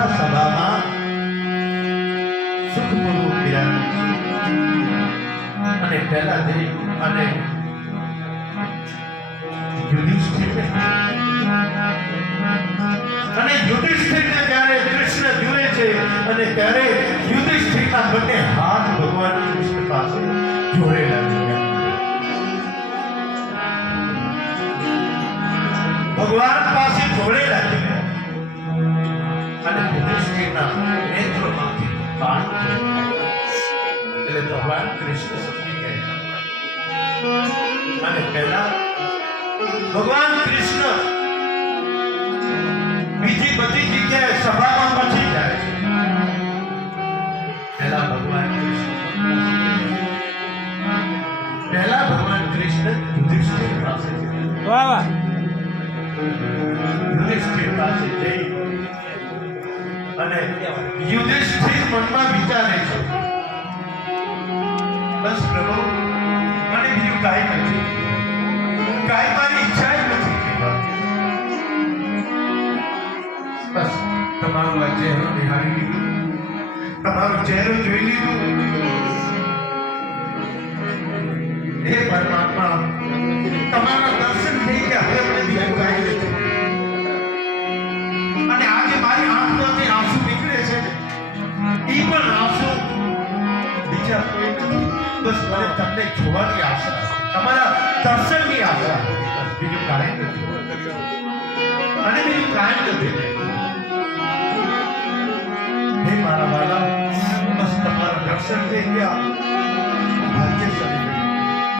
મોટા સભામાં સુખપૂર્વક બિરાજે અને પહેલા જઈ અને યુધિષ્ઠિરને ત્યારે કૃષ્ણ જુએ છે અને ત્યારે યુધિષ્ઠિરના બંને હાથ ભગવાન કૃષ્ણ પાસે જોડેલા છે. ભગવાન પાસે જોડેલા છે અને યુધિષ્ઠિરના નેત્રોમાંથી બાણ એટલે ભગવાન કૃષ્ણ સમજી ગયા અને પહેલા ભગવાન કૃષ્ણ બીજી બધી જગ્યાએ સભામાં પછી જાય છે. પહેલા ભગવાન કૃષ્ણ યુધિષ્ઠિર પાસે યુધિષ્ઠિર પાસે જઈ અને યુધિષ્ઠિર મનમાં વિચારે છે બસ પ્રભુ મને બીજું કાંઈ નથી, કાંઈ મારી ઈચ્છા જ નથી. બસ તમારું આ ચહેરો નિહાળી લીધું, તમારો ચહેરો જોઈ લીધું. હે પરમાત્મા, તમારા દર્શન થઈ ગયા, હવે મને બીજું કાંઈ નથી. અને આજે મારી આંખમાંથી આંસુ નીકળે છે એ પણ આંસુ બીજા કોઈ નથી. બસ મને તમને જોવાની આશા, તમારા દર્શનની આશા, બીજું કાંઈ નથી અને બીજું કાંઈ નથી. હે મારા વાલા, બસ તમારા દર્શન થઈ ગયા, ભાગ્યશાળી.